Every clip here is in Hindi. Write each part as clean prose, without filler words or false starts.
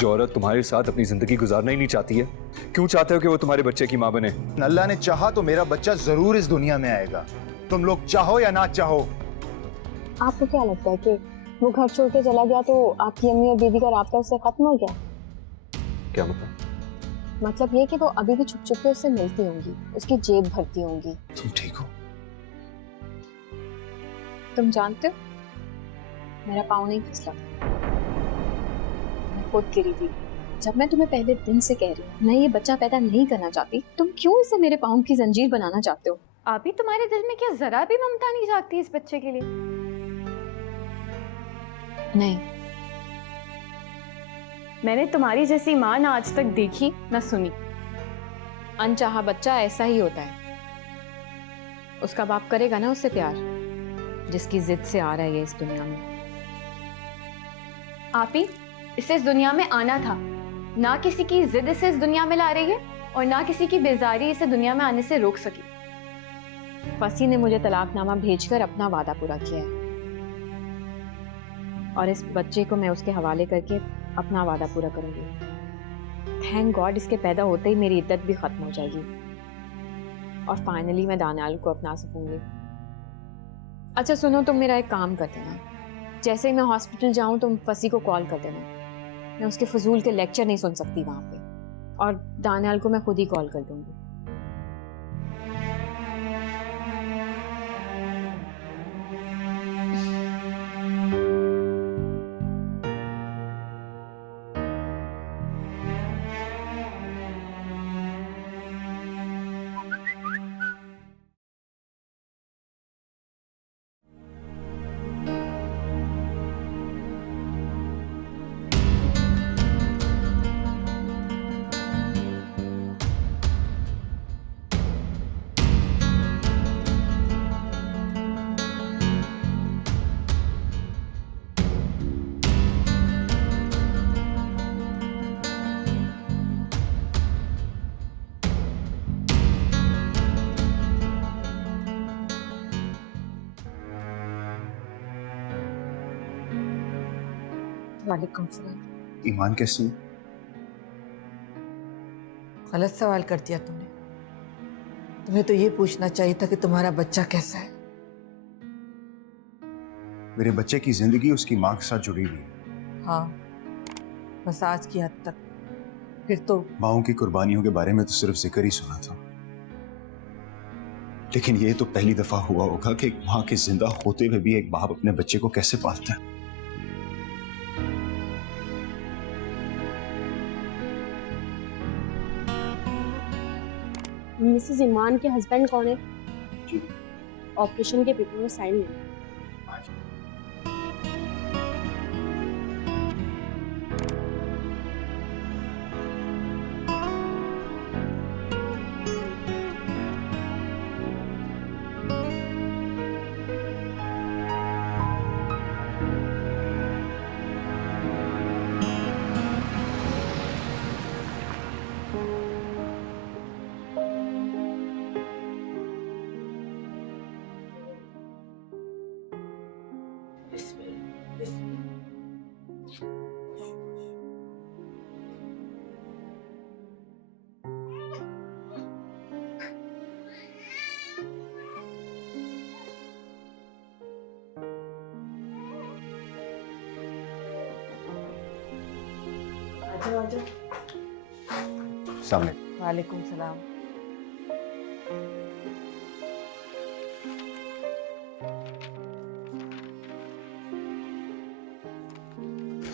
जो औरत तुम्हारे साथ अपनी जिंदगी गुजारना ही नहीं चाहती है, क्यों चाहते हो कि वो तुम्हारे बच्चे की माँ बने? अल्लाह ने चाहा तो मेरा बच्चा जरूर इस दुनिया में आएगा, तुम लोग चाहो या ना चाहो। आपको क्या लगता है कि वो घर छोड़ के चला गया तो आपकी अम्मी और दीदी का राब्ता उससे खत्म हो गया? क्या मतलब? मतलब ये कि वो अभी भी छुप छुप के उससे मिलती होंगी, उसकी जेब भरती होंगी। तुम ठीक हो? तुम जानते हो, मेरा पाँव नहीं फिसला, मैं खुद गिरी थी। जब मैं तुम्हें पहले दिन से कह रही हूँ मैं ये बच्चा पैदा नहीं करना चाहती, तुम क्यों इसे मेरे पाँव की जंजीर बनाना चाहते हो? अभी तुम्हारे दिल में क्या जरा भी ममता नहीं जागती इस बच्चे के लिए? नहीं, मैंने तुम्हारी जैसी माँ ना आज तक देखी ना सुनी। अनचाहा बच्चा ऐसा ही होता है। उसका बाप करेगा ना उससे प्यार, जिसकी जिद से आ रहा है ये इस दुनिया में। आप ही इसे इस दुनिया में आना था, ना किसी की जिद इसे इस दुनिया में ला रही है और ना किसी की बेजारी इसे दुनिया में आने से रोक सकी। फसी ने मुझे तलाकनामा भेजकर अपना वादा पूरा किया है और इस बच्चे को मैं उसके हवाले करके अपना वादा पूरा करूंगी। थैंक गॉड इसके पैदा होते ही मेरी इद्दत भी खत्म हो जाएगी और फाइनली मैं दानियाल को अपना सकूंगी। अच्छा सुनो, तुम मेरा एक काम कर देना, जैसे ही मैं हॉस्पिटल जाऊं तुम फसी को कॉल कर देना। मैं उसके फजूल के लेक्चर नहीं सुन सकती वहां पे, और दानियाल को मैं खुद ही कॉल कर दूंगी। वालेकुम सलाम। ईमान कैसी है? गलत सवाल कर दिया तुमने। तुम्हें तो ये पूछना चाहिए था कि तुम्हारा बच्चा कैसा है। मेरे बच्चे की जिंदगी उसकी माँ के साथ जुड़ी हुई है। हाँ, बस आज की हद तक। फिर तो माओं की कुर्बानियों के बारे में तो सिर्फ जिक्र ही सुना था, लेकिन ये तो पहली दफा हुआ होगा कि एक माँ के जिंदा होते हुए भी एक बाप अपने बच्चे को कैसे पालता है। मिसेस ईमान के हस्बैंड कौन है? जी। ऑपरेशन के पेपर में साइन लेना। सामने। वालेकुम सलाम।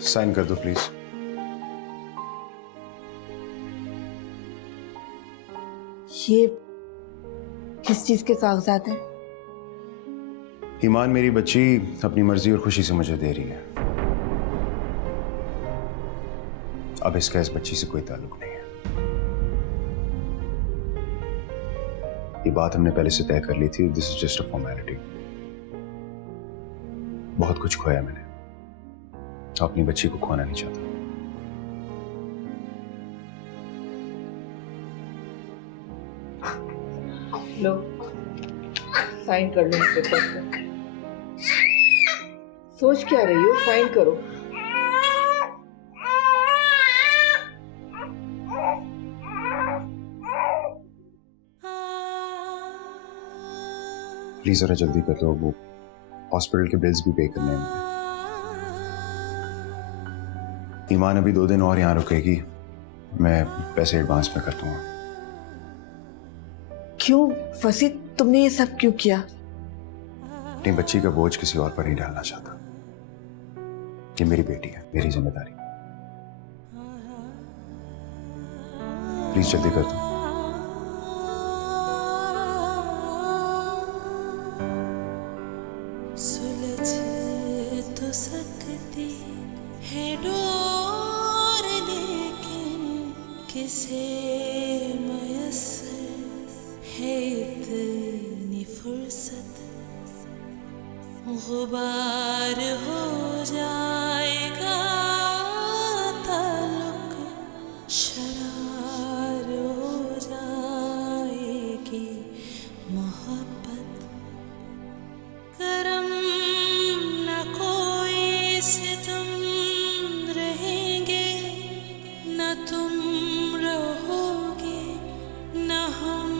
साइन कर दो प्लीज। ये किस चीज के कागजात हैं? ईमान मेरी बच्ची अपनी मर्जी और खुशी से मुझे दे रही है। अब इसका इस बच्ची से कोई ताल्लुक नहीं है। ये बात हमने पहले से तय कर ली थी। This is just a formality. बहुत कुछ खोया मैंने, अपनी बच्ची को खोना नहीं चाहता। लो, साइन कर लो इस पेपर पे। सोच क्या रही हो? साइन करो। प्लीज जरा जल्दी कर लो, वो हॉस्पिटल के बिल्स भी पे करने हैं मुझे। ईमान अभी 2 दिन और यहाँ रुकेगी, मैं पैसे एडवांस में कर दूंगा। क्यों फसी, तुमने ये सब क्यों किया? अपनी बच्ची का बोझ किसी और पर नहीं डालना चाहता। ये मेरी बेटी है, मेरी जिम्मेदारी। प्लीज जल्दी कर दो। सुलझ तो सकती है डोर, लेकिन किसे मयस्सर है इतनी फुर्सत। गुबार हो जाएगा ताल्लुक, शरार हो जाएगी मोहब्बत। करम न कोई सितम रहेंगे, न तुम रहोगे न हम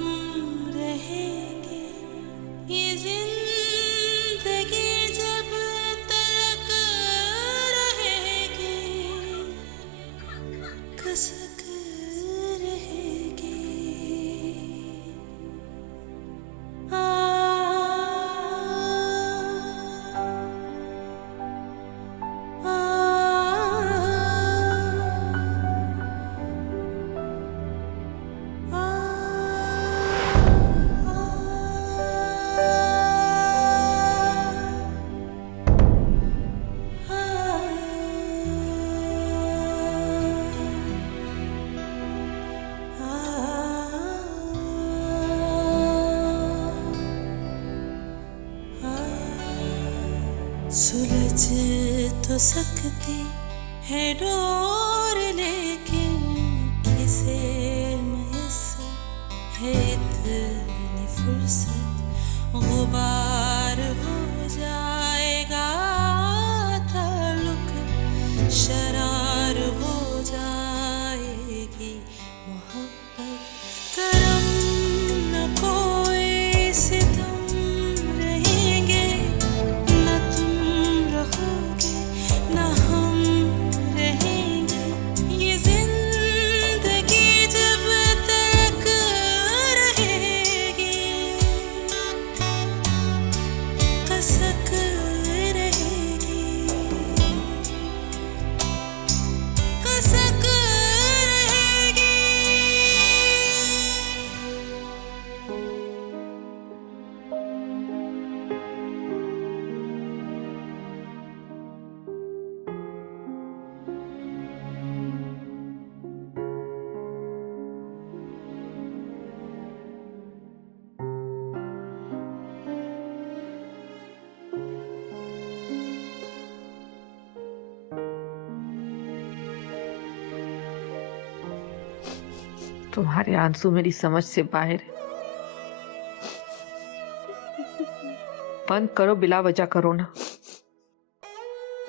रहेंगे। ये जिंदगी जब तक रहेगी, कसक रहेगी। सुलझ तो सकती है डोर, लेकिन किसे मयस्सर है इतनी फुर्सत। गुबार हो जाएगा ताल्लुक, शरार हो जाएगी मोहब्बत। करम न कोई सितम रहेंगे, न तुम रहोगे न हम रहेंगे। ये जिंदगी जब तक रहेगी, कसक रहेगी, कसक रहेगी। तुम्हारे आंसू मेरी समझ से बाहर है। बंद करो, बिला वजह करो ना।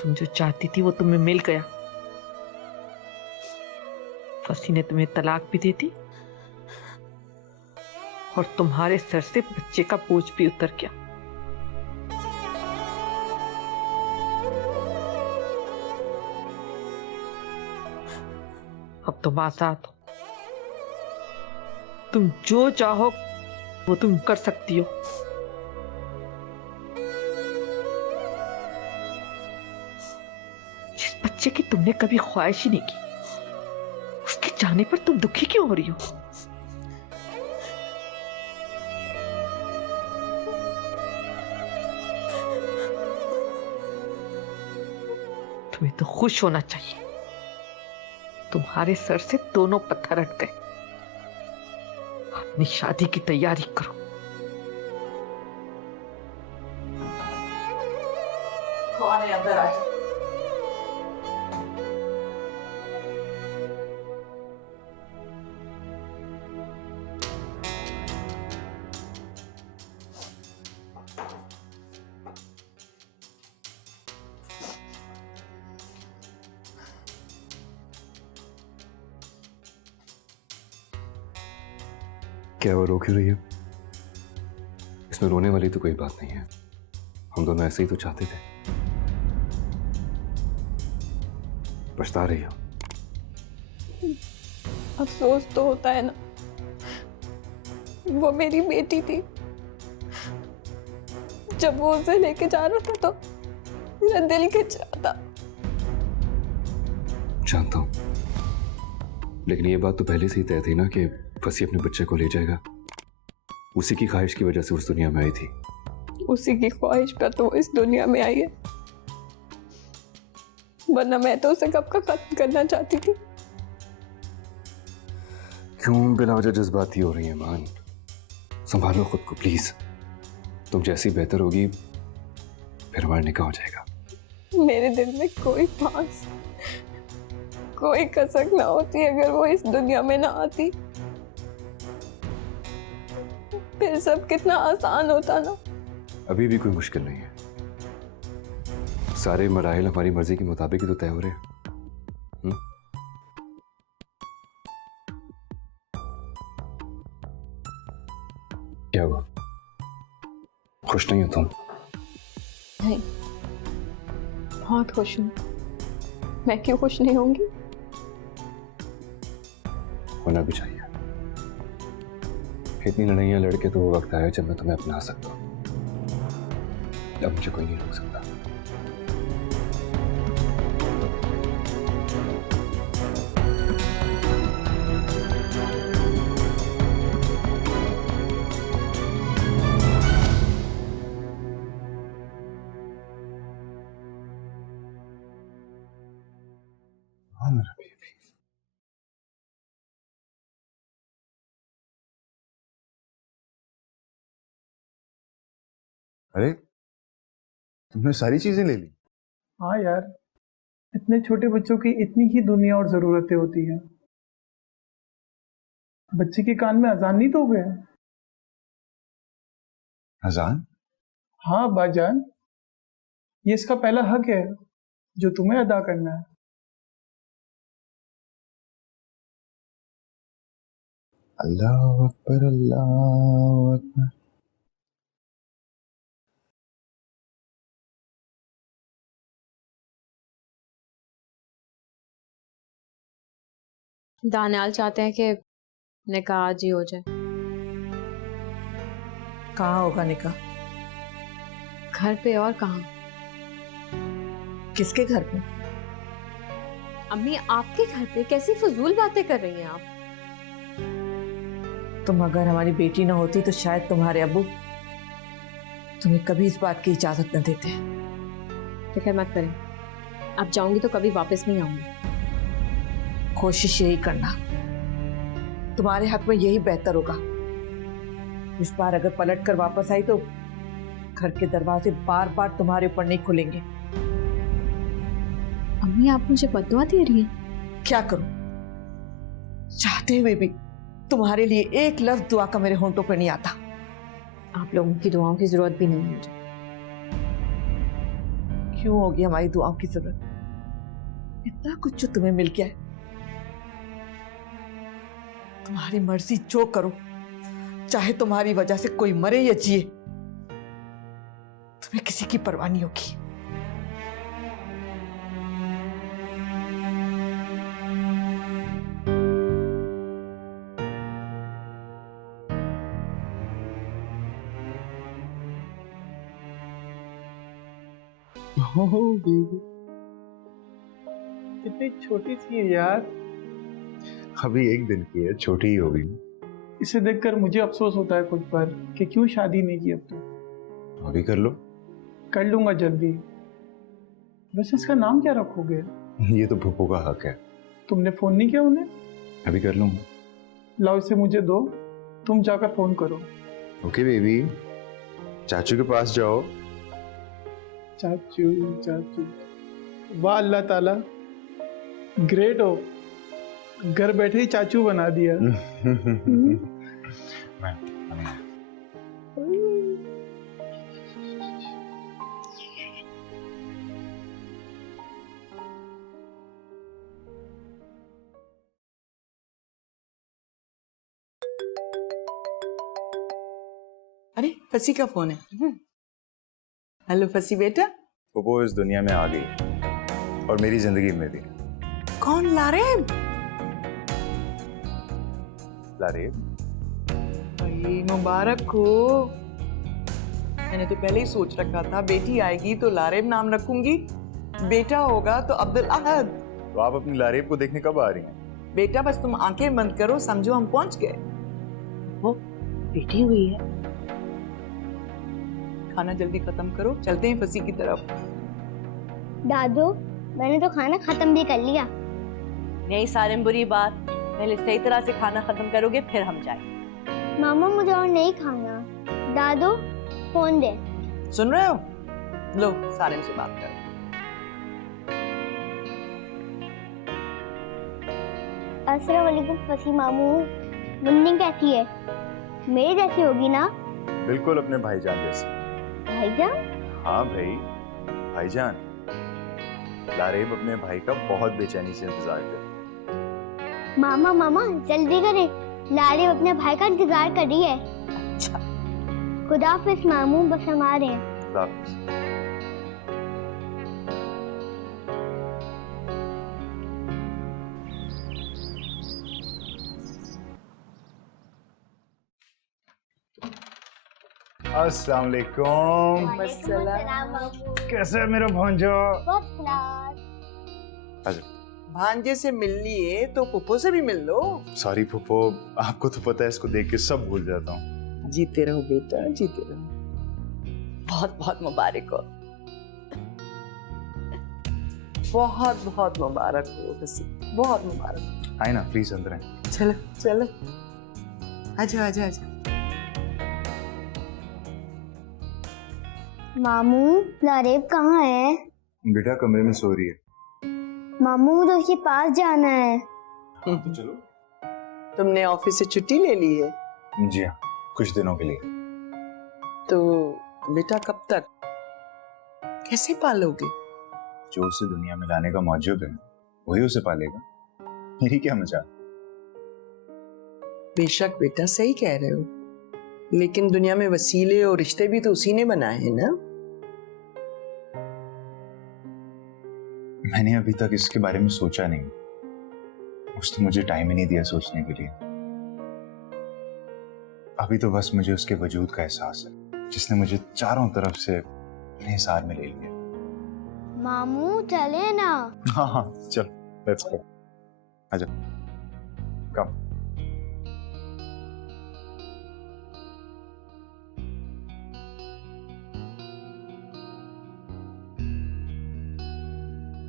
तुम जो चाहती थी वो तुम्हें मिल गया। फसी ने तुम्हें तलाक भी दे दी और तुम्हारे सर से बच्चे का बोझ भी उतर गया। अब तुम आजाद हो। तुम जो चाहो वो तुम कर सकती हो। जिस बच्चे की तुमने कभी ख्वाहिश ही नहीं की, उसके जाने पर तुम दुखी क्यों हो रही हो? तुम्हें तो खुश होना चाहिए। तुम्हारे सर से दोनों पत्थर हट गए। अपनी शादी की तैयारी करो। कौन है अंदर? आ जाओ। क्या वो रो क्यों रही है? इसमें रोने वाली तो कोई बात नहीं है, हम दोनों ऐसे ही तो चाहते थे। पछता रही हो? अफसोस तो होता है ना, वो मेरी बेटी थी। जब वो उसे लेके जा रहा था तो मेरा दिल खिंच रहा था। जानता हूं, लेकिन ये बात तो पहले से ही तय थी ना कि फसी अपने बच्चे को ले जाएगा। उसी की ख्वाहिश की वजह से उस दुनिया में आई थी। उसी की ख्वाहिश पर तो इस दुनिया में आई है, वरना मैं तो उसे कब का खत्म करना चाहती थी। क्यों बिना वजह जज्बाती हो रही है मान? संभालो खुद को प्लीज। तुम जैसी बेहतर होगी फिर हमारा निकाह हो जाएगा। मेरे दिल में कोई फांस, कोई कसक ना होती अगर वो इस दुनिया में ना आती। फिर सब कितना आसान होता ना। अभी भी कोई मुश्किल नहीं है। सारे मराहिल हमारी मर्जी के मुताबिक ही तो तय हो रहे हैं। क्या हुआ? खुश नहीं हो तुम? नहीं, बहुत खुश हूँ। मैं क्यों खुश नहीं होंगी? होना भी चाहिए। इतनी लड़ाइयां लड़के तो वो वक्त आया जब मैं तुम्हें अपना सकता हूँ। अब मुझे कोई नहीं रोक सकता। हाँ मेरा बेबी। अरे तुमने सारी चीजें ले ली? हाँ यार, इतने छोटे बच्चों की इतनी ही दुनिया और जरूरतें होती हैं। बच्चे के कान में अजान नहीं दोगे? अजान? हाँ बाजान, ये इसका पहला हक है जो तुम्हें अदा करना है। अल्लाह अकबर अल्लाह अकबर। दानियाल चाहते हैं कि निकाह आज ही हो जाए। कहाँ होगा निकाह? घर पे और कहाँ? किसके घर पे? अम्मी आपके घर पे? कैसी फजूल बातें कर रही हैं आप? तुम अगर हमारी बेटी ना होती तो शायद तुम्हारे अब्बू तुम्हें कभी इस बात की इजाजत न देते। फिक्र मत करें, अब जाऊंगी तो कभी वापस नहीं आऊंगी। कोशिश यही करना, तुम्हारे हक में यही बेहतर होगा। इस बार अगर पलट कर वापस आई तो घर के दरवाजे बार बार तुम्हारे ऊपर नहीं खुलेंगे। अम्मी आप मुझे बददुआ दे रही हैं? क्या करूं? चाहते हुए भी तुम्हारे लिए एक लफ्ज दुआ का मेरे होंठों पर नहीं आता। आप लोगों की दुआओं की जरूरत भी नहीं है मुझे। क्यों होगी हमारी दुआओं की जरूरत? इतना कुछ जो तुम्हें मिल गया है। तुम्हारी मर्जी जो करो, चाहे तुम्हारी वजह से कोई मरे या जिए, तुम्हें किसी की परवाह नहीं होगी। कितनी छोटी सी है यार। अभी एक दिन की है, छोटी ही होगी। इसे देखकर मुझे अफसोस होता है खुद पर कि क्यों शादी नहीं की अब तक। तो अभी कर लो। कर लूंगा जल्दी। वैसे इसका नाम क्या रखोगे? ये तो भूपो का हक है। तुमने फोन नहीं किया उन्हें? अभी कर लूंगा। लाओ इसे मुझे दो, तुम जाकर फोन करो। ओके बेबी, चाचू के पास जाओ। चाचू चाचू, वाह अल्लाह ताला, ग्रेट हो, घर बैठे ही चाचू बना दिया। अरे फसी का फोन है। हेलो फसी बेटा। वो इस दुनिया में आ गई और मेरी जिंदगी में भी। कौन लारेब? लारेब? भाई मुबारक हो। मैंने तो पहले ही सोच रखा था बेटी आएगी तो लारेब नाम रखूंगी, बेटा होगा तो अब्दुल अहद। तो आप अपनी लारेब को देखने कब आ रही हैं? बेटा बस तुम आंखें बंद करो, समझो हम पहुंच गए। वो बेटी हुई है। खाना जल्दी खत्म करो, चलते हैं फसी की तरफ। दादू मैंने तो खाना खत्म भी कर लिया। यही सारे बुरी बात, पहले सही तरह से खाना खत्म करोगे फिर हम जाएंगे। मामा मुझे और नहीं खाना। दादू फोन दे। सुन रहे हो? लो सारिम से बात करो। अस्सलाम वालेकुम फसी मामू, मुन्नी कैसी है? मेरी जैसी होगी ना? बिल्कुल अपने भाईजान जैसे। भाईजान? हाँ भाई, भाईजान। लारेब अपने भाई का बहुत बेचैनी से इंतजार कर। मामा मामा जल्दी करे, लारेब अपने भाई का इंतजार कर रही है। अच्छा खुदाफिज मामू, बस हम आ रहे हैं। खुदाफिज। अस्सलाम वालेकुम। वालेकुम मामू। कैसे है मेरा भांजा? First class. भांजे से मिल लिए तो पुप्पो से भी मिल लो। सॉरी पुप्पो, आपको तो पता है इसको देख के सब भूल जाता हूँ। जीते रहो बेटा, जीते रहो। बहुत बहुत मुबारक हो। बहुत बहुत मुबारक हो फसी, बहुत मुबारक। आए ना प्लीज अंदर आए। चलो चलो, आजा आजा आजा। मामू लारेब कहाँ है? बेटा कमरे में सो रही है। मामू मुझे उसके पास जाना है। तो चलो। तुमने ऑफिस से छुट्टी ले ली है? जी हाँ, कुछ दिनों के लिए। तो बेटा कब तक? कैसे पालोगे? जो उसे दुनिया में लाने का मौजूद है वही उसे पालेगा, मेरी क्या मजाल। बेशक बेटा सही कह रहे हो, लेकिन दुनिया में वसीले और रिश्ते भी तो उसी ने बनाए हैं ना। मैंने अभी तक इसके बारे में सोचा नहीं, उसने मुझे टाइम ही नहीं दिया सोचने के लिए। अभी तो बस मुझे उसके वजूद का एहसास है, जिसने मुझे चारों तरफ से अपने हिसाब में ले लिया। मामू चले ना। हाँ हाँ चल, लेट्स गो। आजा, कम।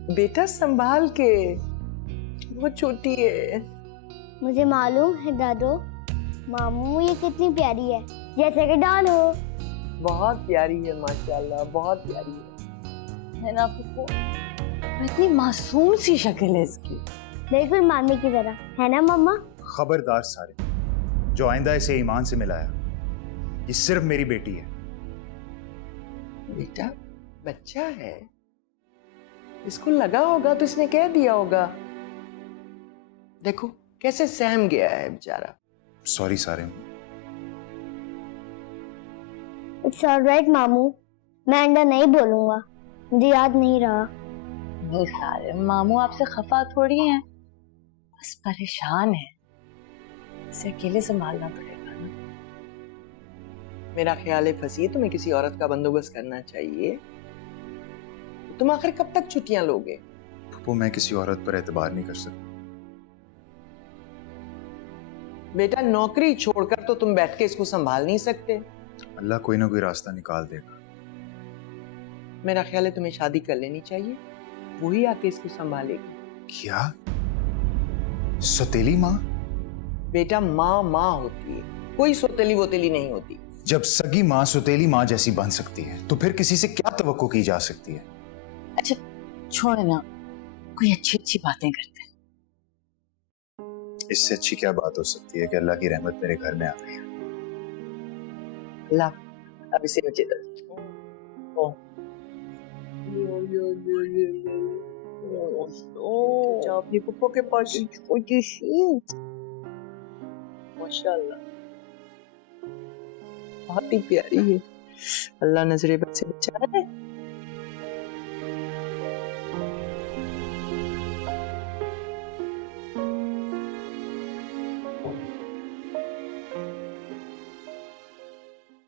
बेटा संभाल के, बहुत छोटी है। मुझे मालूम है दादू, मामू ये कितनी प्यारी है, जैसे कि डॉल हो। बहुत प्यारी है माशाल्लाह, बहुत प्यारी है ना पुप्पो? इतनी मासूम सी शक्ल है इसकी। बिल्कुल मामी की तरह, है ना मम्मा? खबरदार सारे, जो आइंदा इसे ईमान से मिलाया, ये सिर्फ मेरी बेटी है। बेटा बच्चा है, इसको लगा होगा तो इसने कह दिया होगा। देखो कैसे सहम गया है बेचारा। सॉरी सारे। इट्स ऑलराइट मामू, मैं आइंदा नहीं बोलूंगा, मुझे याद नहीं रहा। नहीं सारे मामू आपसे खफा थोड़ी हैं, बस परेशान है, इसे अकेले संभालना पड़ेगा ना। मेरा ख्याल है फसी, तुम्हें किसी औरत का बंदोबस्त करना चाहिए। तुम आखिर कब तक छुट्टियां लोगे? वो मैं किसी औरत पर एतबार नहीं कर सकता। बेटा नौकरी छोड़कर तो तुम बैठ के इसको संभाल नहीं सकते। अल्लाह कोई ना कोई रास्ता निकाल देगा। मेरा ख्याल है तुम्हें शादी कर लेनी चाहिए, वही आके इसको संभालेगी। क्या? सौतेली माँ? बेटा माँ माँ होती है, कोई सौतेली वोतेली नहीं होती। जब सगी माँ सौतेली माँ जैसी बन सकती है तो फिर किसी से क्या तवक्को की जा सकती है? अच्छा छोड़ ना, कोई अच्छी अच्छी बातें करते हैं। इससे अच्छी क्या बात हो सकती है कि अल्लाह की रहमत मेरे घर में आ गई है। ला अब इसे नीचे दे। ओ जाओ अपनी पुप्पो के पास। माशाल्लाह बहुत ही प्यारी है। अल्लाह नजरे बद से बचा है।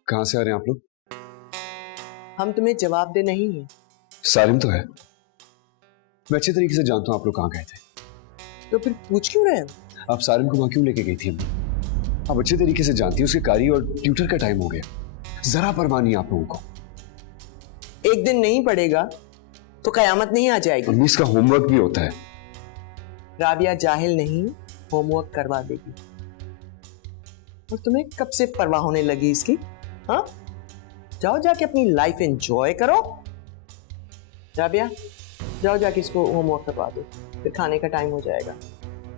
कहाँ से आ रहे हैं आप लोग? हम तुम्हें जवाब दे नहीं है। सालिम तो है, मैं अच्छे तरीके से जानता हूँ आप लोग कहाँ गए थे। तो फिर पूछ क्यों रहे हो? आप सालिम को वहाँ क्यों लेके गई थी हमें? आप अच्छे तरीके से जानती हैं उसके कारी और ट्यूटर का टाइम हो गया, जरा परवाह नहीं आप लोगों को। एक दिन नहीं पड़ेगा तो कयामत नहीं आ जाएगी। अम्मी इसका होमवर्क भी होता है। राबिया जाहिल नहीं, होमवर्क करवा देगी। और तुम्हें कब से परवाह होने लगी इसकी? हाँ, जाओ जाके अपनी लाइफ एंजॉय करो। राबिया जाओ जाके इसको होमवर्क करवा दो, फिर खाने का टाइम हो जाएगा।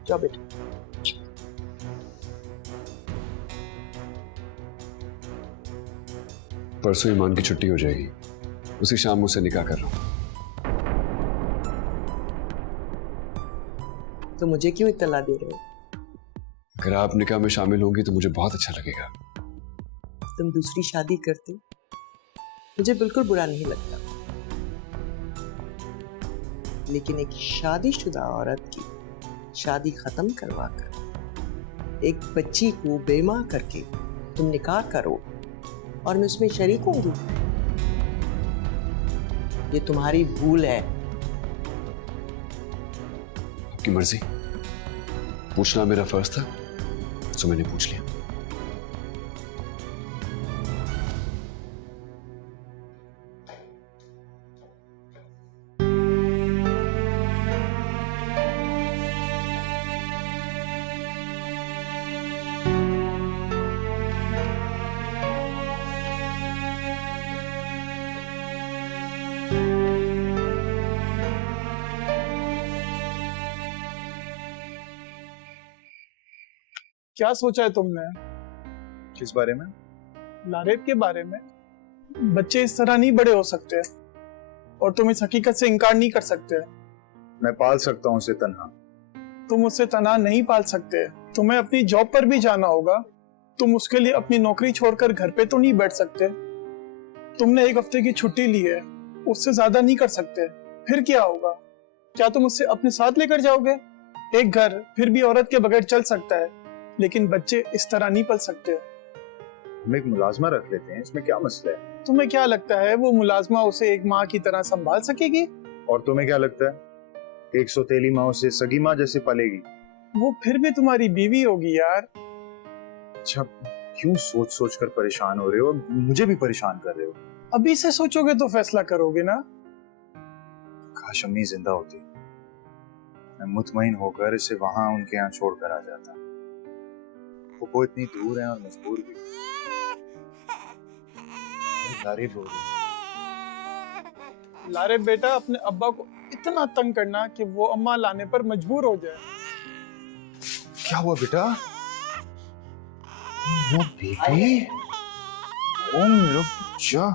जाओ बेटा। परसों ईमान की छुट्टी हो जाएगी, उसी शाम मुझसे निकाह कर रहा हूँ। तो मुझे क्यों इत्तला दे रहे हो? अगर आप निकाह में शामिल होंगी तो मुझे बहुत अच्छा लगेगा। तुम दूसरी शादी करते मुझे बिल्कुल बुरा नहीं लगता, लेकिन एक शादीशुदा औरत की शादी खत्म करवा कर एक बच्ची को बेमां करके तुम निकाह करो और मैं उसमें शरीक होंगी, ये तुम्हारी भूल है। आपकी मर्जी, पूछना मेरा फर्ज था तो मैंने पूछ लिया। क्या सोचा है तुमने? किस बारे में? लारेब के बारे में। बच्चे इस तरह नहीं बड़े हो सकते और तुम इस हकीकत से इनकार नहीं कर सकते। मैं पाल सकता हूँ उसे तन्हा। तुम उससे तन्हा नहीं पाल सकते, तुम्हें अपनी जॉब पर भी जाना होगा। तुम उसके लिए अपनी नौकरी छोड़कर घर पे तो नहीं बैठ सकते। तुमने एक हफ्ते की छुट्टी ली है, उससे ज्यादा नहीं कर सकते। फिर क्या होगा? क्या तुम उससे अपने साथ लेकर जाओगे? एक घर फिर भी औरत के बगैर चल सकता है, लेकिन बच्चे इस तरह नहीं पल सकते। हम एक मुलाजमा रख लेते हैं, इसमें क्या मसला है? तुम्हें क्या लगता है वो मुलाजमा उसे एक माँ की तरह संभाल सकेगी? और तुम्हें क्या लगता है एक सौतेली माँ उसे सगी माँ जैसे पालेगी? वो फिर भी तुम्हारी बीवी होगी यार। अच्छा, क्यों सोच सोच कर परेशान हो रहे हो? मुझे भी परेशान कर रहे हो। अभी से सोचोगे तो फैसला करोगे ना। काश अम्मी जिंदा होती, मैं मुतमईन होकर इसे वहां उनके यहाँ छोड़ कर आ जाता। वो इतनी दूर है और मजबूर भी। लारेब रो रही है। लारेब बेटा अपने अब्बा को इतना तंग करना कि वो अम्मा लाने पर मजबूर हो जाए। क्या हुआ बेटा? वो बेबी, ओ मेरा बच्चा,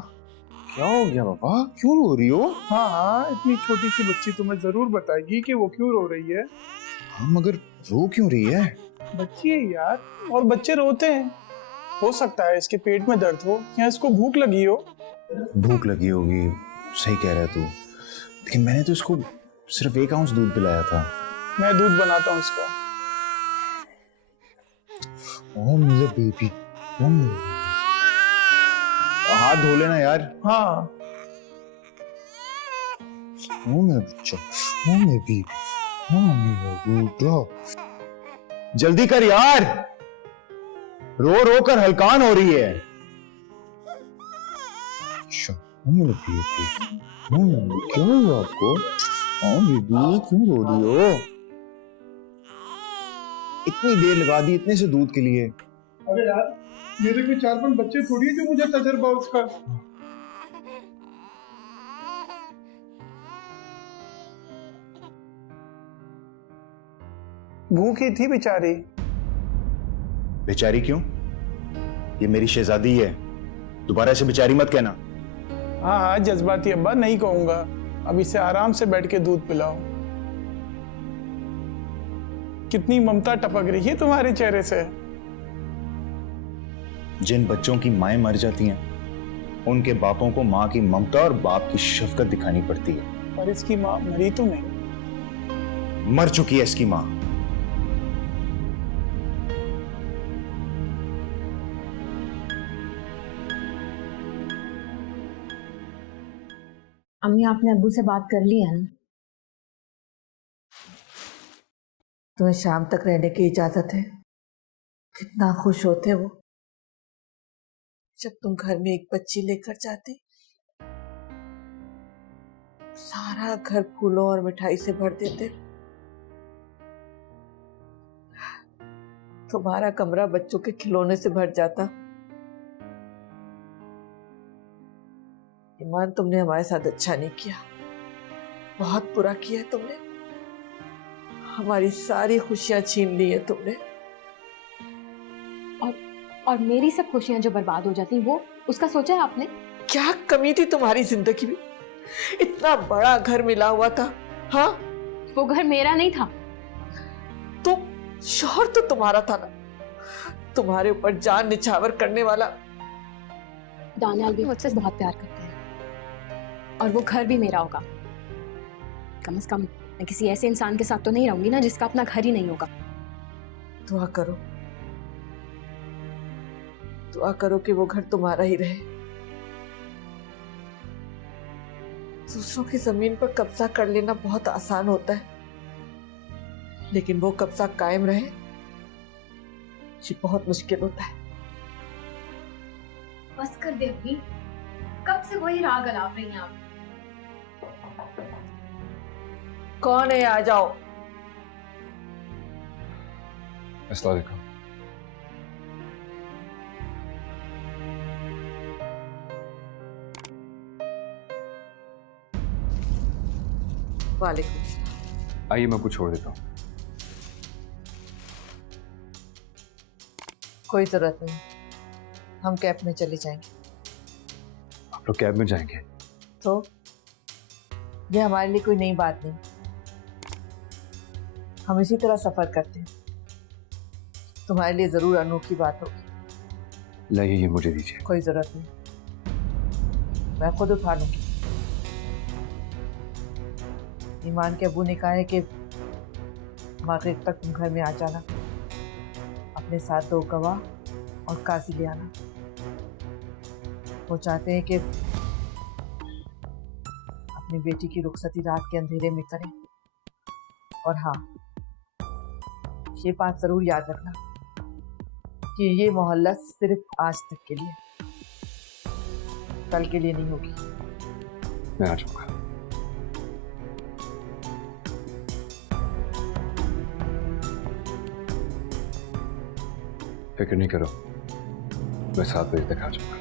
क्या हो गया बाबा? क्यों रो रही हो? हाँ हाँ, इतनी छोटी सी बच्ची तुम्हें जरूर बताएगी कि वो क्यों रो रही है। हाँ, मगर रो क्यों रही है? बच्ची है यार, और बच्चे रोते हैं। हो सकता है इसके पेट में दर्द हो या इसको भूख लगी हो। भूख लगी होगी, सही कह रहा है तू, लेकिन मैंने तो इसको सिर्फ 1 आउंस दूध पिलाया था। मैं दूध बनाता हूँ इसका। ओ मेरा बेबी, हाथ धो लेना यार। हाँ। ओ मेरा बच्चा, ओ मेरा बेबी, ओ मेरा बेटा, जल्दी कर यार, रो रो कर हलकान हो रही है। अच्छा, ओ मेरा बेबी, क्या हुआ आपको? ओ बेबी, क्यों रो रही हो? इतनी देर लगा दी इतने से दूध के लिए। अरे यार, मेरे कोई 4-5 बच्चे थोड़ी है जो मुझे तजर्बा उसका। भूखी थी बेचारी। बेचारी क्यों? ये मेरी शहजादी है, दोबारा से बेचारी मत कहना। हाँ हाँ, जज्बाती अब्बा नहीं कहूंगा। अब इसे आराम से बैठ के दूध पिलाओ। कितनी ममता टपक रही है तुम्हारे चेहरे से। जिन बच्चों की माएं मर जाती हैं उनके बापों को माँ की ममता और बाप की शफकत दिखानी पड़ती है। पर इसकी माँ मरी तो नहीं। मर चुकी है इसकी माँ। अम्मी आपने अब्बू से बात कर ली है ना? तुम्हें शाम तक रहने की इजाजत है। कितना खुश होते वो जब तुम घर में एक बच्ची लेकर जाती। सारा घर फूलों और मिठाई से भर देते। तुम्हारा कमरा बच्चों के खिलौने से भर जाता। ईमान, तुमने हमारे साथ अच्छा नहीं किया, बहुत बुरा किया है तुमने। हमारी सारी खुशियां छीन ली है तुमने। और मेरी सब खुशियां जो बर्बाद हो जाती वो उसका सोचा है आपने? क्या कमी थी तुम्हारी जिंदगी में? इतना बड़ा घर मिला हुआ था। हाँ, वो घर मेरा नहीं था। तो शौहर तो तुम्हारा था ना, तुम्हारे ऊपर जान निछावर करने वाला। दानियाल भी मुझसे बहुत प्यार करते हैं और वो घर भी मेरा होगा। कम से कम मैं किसी ऐसे इंसान के साथ तो नहीं रहूंगी ना जिसका अपना घर ही नहीं होगा। दुआ करो, दुआ करो कि वो घर तुम्हारा ही रहे। दूसरों की जमीन पर कब्जा कर लेना बहुत आसान होता है, लेकिन वो कब्जा कायम रहे ये बहुत मुश्किल होता है। बस कर दे अभी, कब से वही राग अलाप रही हैं आप? कौन है? आ जाओ। अस्सलाम वालेकुम। वालेकुम सलाम। आइए मैं आपको छोड़ देता हूँ। कोई जरूरत नहीं, हम कैब में चले जाएंगे। आप लोग कैब में जाएंगे? तो ये हमारे लिए कोई नई बात नहीं, हम इसी तरह सफर करते हैं। तुम्हारे लिए जरूर अनोखी बात होगी। लाइए ये मुझे दीजिए। कोई जरूरत नहीं, मैं खुद उठा लूंगी। ईमान के अब्बू ने कहा है कि मगरिब तक तुम घर में आ जाना, अपने साथ 2 गवाह और काजी ले आना। वो चाहते हैं कि अपनी बेटी की रुखसती रात के अंधेरे में करें। और हाँ, ये बात जरूर याद रखना कि ये मोहल्ला सिर्फ आज तक के लिए, कल के लिए नहीं होगी। मैं आ जाऊंगा। फिक्र नहीं करो, मैं 7 बजे तक आ जाऊंगा।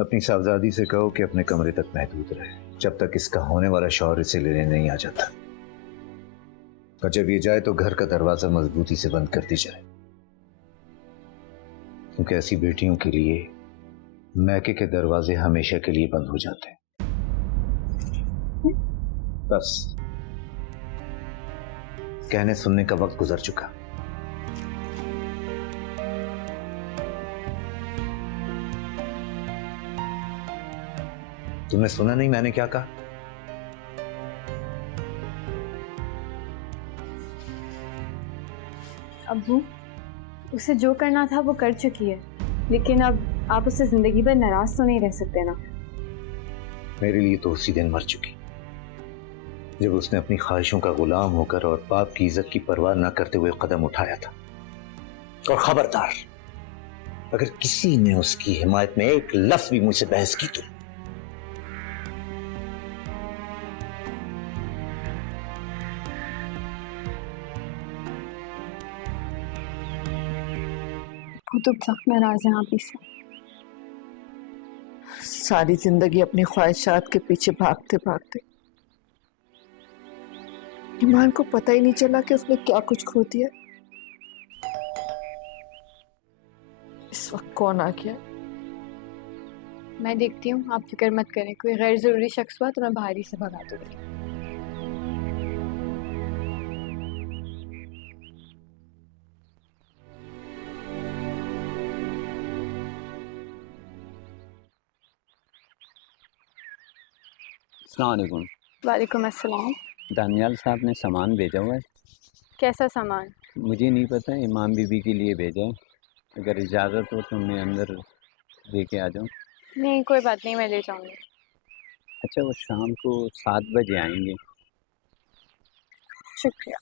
अपनी साहबजादी से कहो कि अपने कमरे तक महदूद रहे जब तक इसका होने वाला शौहर इसे लेने नहीं आ जाता। और जब ये जाए तो घर का दरवाजा मजबूती से बंद कर दी जाए, क्योंकि ऐसी बेटियों के लिए मैके के दरवाजे हमेशा के लिए बंद हो जाते हैं। बस कहने सुनने का वक्त गुजर चुका। तुमने सुना नहीं मैंने क्या कहा? अब्बू, उसे जो करना था वो कर चुकी है, लेकिन अब आप उससे जिंदगी भर नाराज तो नहीं रह सकते ना। मेरे लिए तो उसी दिन मर चुकी जब उसने अपनी ख्वाहिशों का गुलाम होकर और बाप की इज्जत की परवाह न करते हुए कदम उठाया था। और खबरदार, अगर किसी ने उसकी हिमायत में एक लफ्ज भी मुझसे बहस की तो कुतुब सख्त नाराज हैं आप इससे। सारी जिंदगी अपनी ख्वाहिशात के पीछे भागते भागते ईमान को पता ही नहीं चला कि उसने क्या कुछ खो दिया। इस वक्त कौन आ गया? मैं देखती हूँ, आप फिक्र मत करें। कोई गैर जरूरी शख्स हुआ तो मैं बाहर ही से भगा दूंगी। अस्सलाम वालेकुम। वालेकुम अस्सलाम। दानियाल साहब ने सामान भेजा हुआ है। कैसा सामान? मुझे नहीं पता, इमाम बीबी के लिए भेजा है। अगर इजाज़त हो तो मैं अंदर दे के आ जाऊँ। नहीं कोई बात नहीं, मैं ले जाऊंगी। अच्छा, वो शाम को 7 बजे आएंगे। शुक्रिया।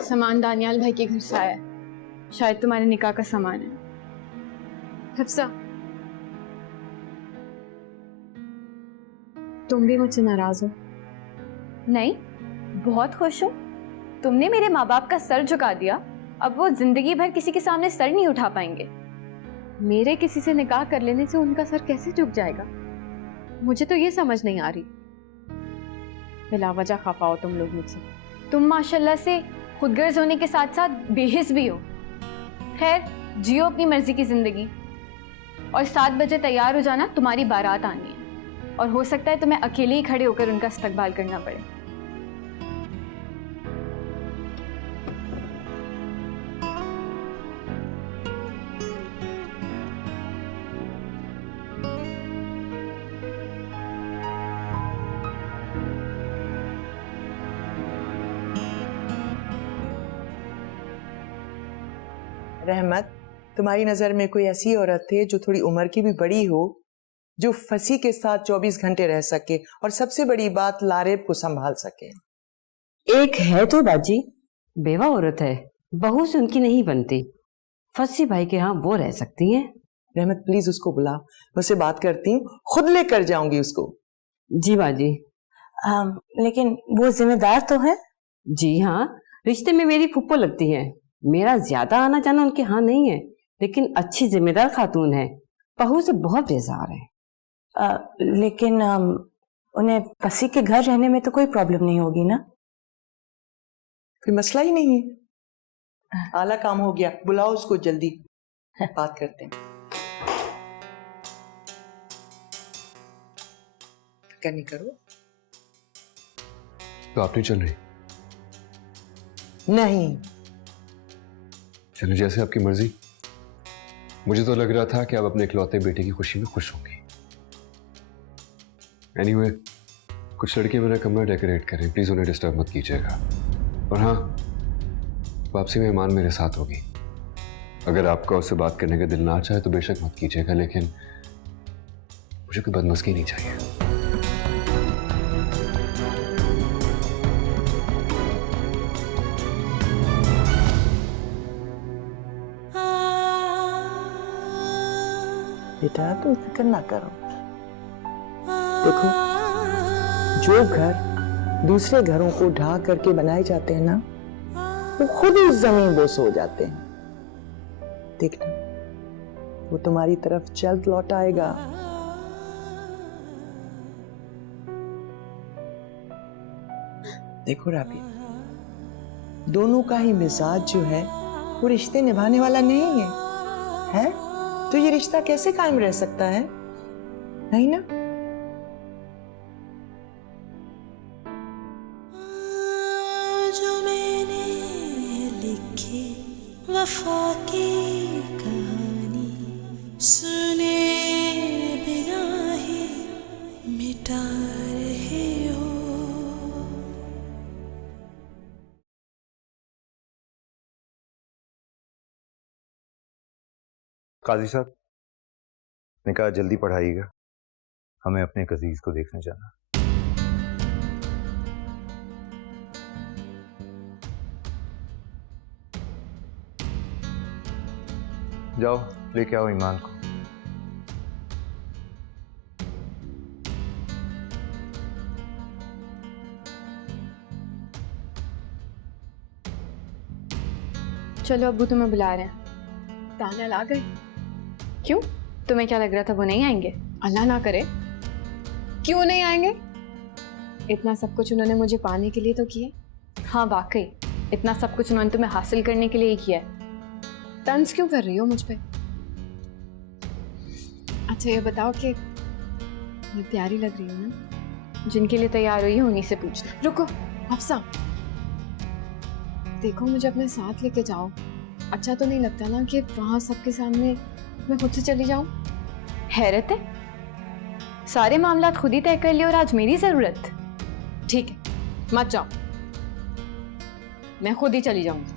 सामान दानियाल भाई के घर से आया है, शायद तुम्हारे निकाह का सामान है। हफ्सा, तुम भी मुझसे नाराज हो? नहीं, बहुत खुश हूँ। तुमने मेरे माँ बाप का सर झुका दिया, अब वो जिंदगी भर किसी के सामने सर नहीं उठा पाएंगे। मेरे किसी से निकाह कर लेने से उनका सर कैसे झुक जाएगा? मुझे तो ये समझ नहीं आ रही। बिला वजह खफा हो तुम लोग मुझसे। तुम माशाल्लाह से खुदगर्ज होने के साथ साथ बेहिस भी हो। खैर, जियो अपनी मर्जी की जिंदगी। और 7 बजे तैयार हो जाना, तुम्हारी बारात आनी है और हो सकता है तुम्हें अकेले ही खड़े होकर उनका इस्तकबाल करना पड़े। रहमत, तुम्हारी नजर में कोई ऐसी औरत है जो थोड़ी उम्र की भी बड़ी हो, जो फसी के साथ 24 घंटे रह सके और सबसे बड़ी बात लारेब को संभाल सके? एक है तो बाजी, बेवा औरत है, बहू से उनकी नहीं बनती। फसी भाई के यहाँ वो रह सकती हैं। रहमत प्लीज उसको बुला, मैं उससे बात करती हूँ, खुद लेकर जाऊंगी उसको। जी बाजी। लेकिन वो जिम्मेदार तो है। जी हाँ, रिश्ते में मेरी फुप्पो लगती है। मेरा ज्यादा आना जाना उनके यहाँ नहीं है, लेकिन अच्छी जिम्मेदार खातून है। बहू से बहुत बेजार है। लेकिन उन्हें फसी के घर रहने में तो कोई प्रॉब्लम नहीं होगी ना? कोई मसला ही नहीं है। आला काम हो गया, बुलाओ उसको जल्दी, बात करते हैं। करनी करो। तो आप नहीं चल रही? नहीं। चलो जैसे आपकी मर्जी। मुझे तो लग रहा था कि आप अपने इकलौते बेटे की खुशी में खुश होंगी। एनीवे, कुछ लड़के मेरा कमरा डेकोरेट करें, प्लीज उन्हें डिस्टर्ब मत कीजिएगा। और हाँ, वापसी में ईमान मेरे साथ होगी। अगर आपका उससे बात करने का दिल ना चाहे तो बेशक मत कीजिएगा, लेकिन मुझे कोई बदमस्की नहीं चाहिए। बेटा तुम फिक्र ना करो। देखो, जो घर दूसरे घरों को ढा करके बनाए जाते हैं ना, वो खुद ही जमीन बोस हो जाते हैं। देखना, वो तुम्हारी तरफ जल्द लौट आएगा। देखो राबी, दोनों का ही मिजाज जो है वो रिश्ते निभाने वाला नहीं है? तो ये रिश्ता कैसे कायम रह सकता है? नहीं ना? जो मैंने लिखी वफा की कहानी, सुने बिना ही मिटा रहे हो। काजी साहब ने कहा जल्दी पढ़ाइएगा, हमें अपने अजीज को देखने जाना। जाओ लेके आओ ईमान को। चलो अब्बू तुम्हें बुला रहे हैं। दानियाल आ गए? क्यों, तुम्हें क्या लग रहा था वो नहीं आएंगे? अल्लाह ना करे, क्यों नहीं आएंगे? इतना सब कुछ उन्होंने मुझे पाने के लिए तो किया। हाँ वाकई, इतना सब कुछ उन्होंने तुम्हें हासिल करने के लिए ही किया है। तंज क्यों कर रही हो मुझ पे? अच्छा ये बताओ कि मैं प्यारी लग रही हूँ ना? जिनके लिए तैयार हुई है उन्हीं से पूछना। रुको हफ्सा, देखो मुझे अपने साथ लेके जाओ। अच्छा तो नहीं लगता ना कि वहां सबके सामने मैं खुद से चली जाऊं? हैरत है, सारे मामलात खुद ही तय कर लिए और आज मेरी जरूरत। ठीक है मत जाओ, मैं खुद ही चली जाऊंगी।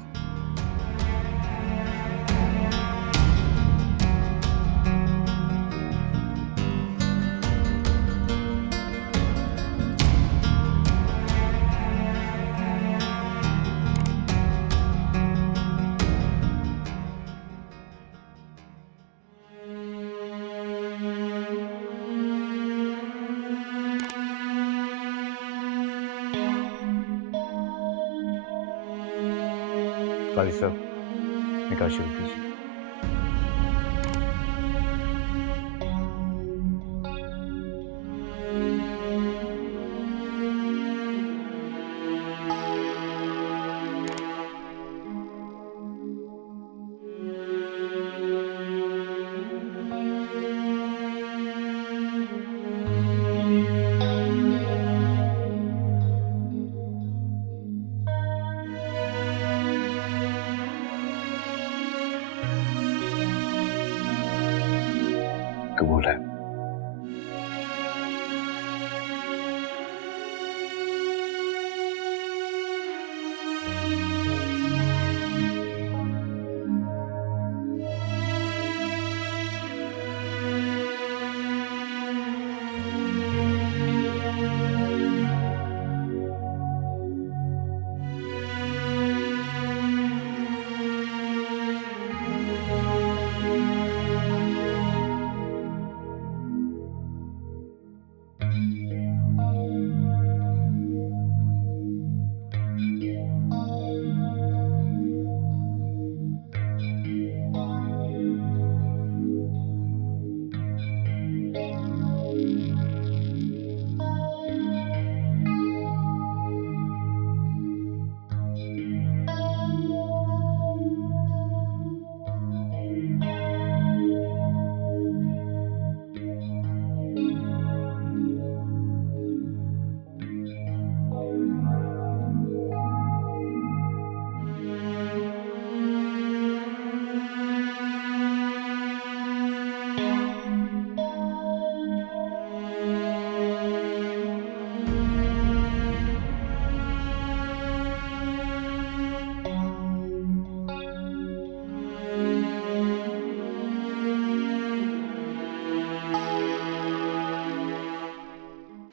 काजी साहब निकाह शुरू कीजिए। कबूल है।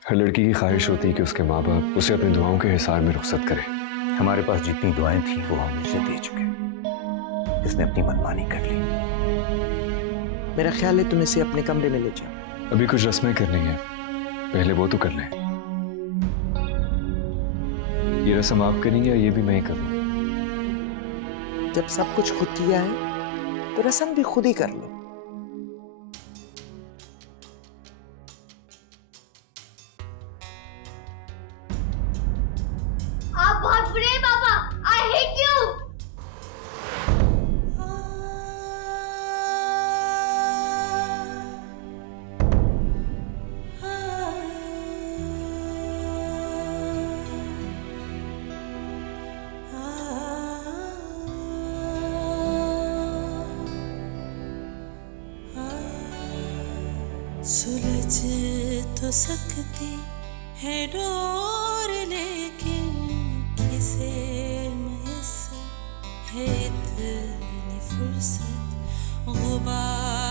हर लड़की की ख्वाहिश होती है कि उसके माँ बाप उसे अपनी दुआओं के हिसार में रुखसत करें। हमारे पास जितनी दुआएं थी वो हम इसे दे चुके, इसने अपनी मनमानी कर ली। मेरा ख्याल है तुम इसे अपने कमरे में ले जाओ। अभी कुछ रस्में करनी है, पहले वो तो कर लें। ये रस्म आप करेंगे या ये भी मैं ही करूँ? जब सब कुछ खुद किया है तो रस्म भी खुद ही कर लो। आप बहुत बुरे हैं पापा, आई हेट यू। सुलझ तो सकती है डोर लेकिन किसे मैसर है इतनी फुर्सत गुबार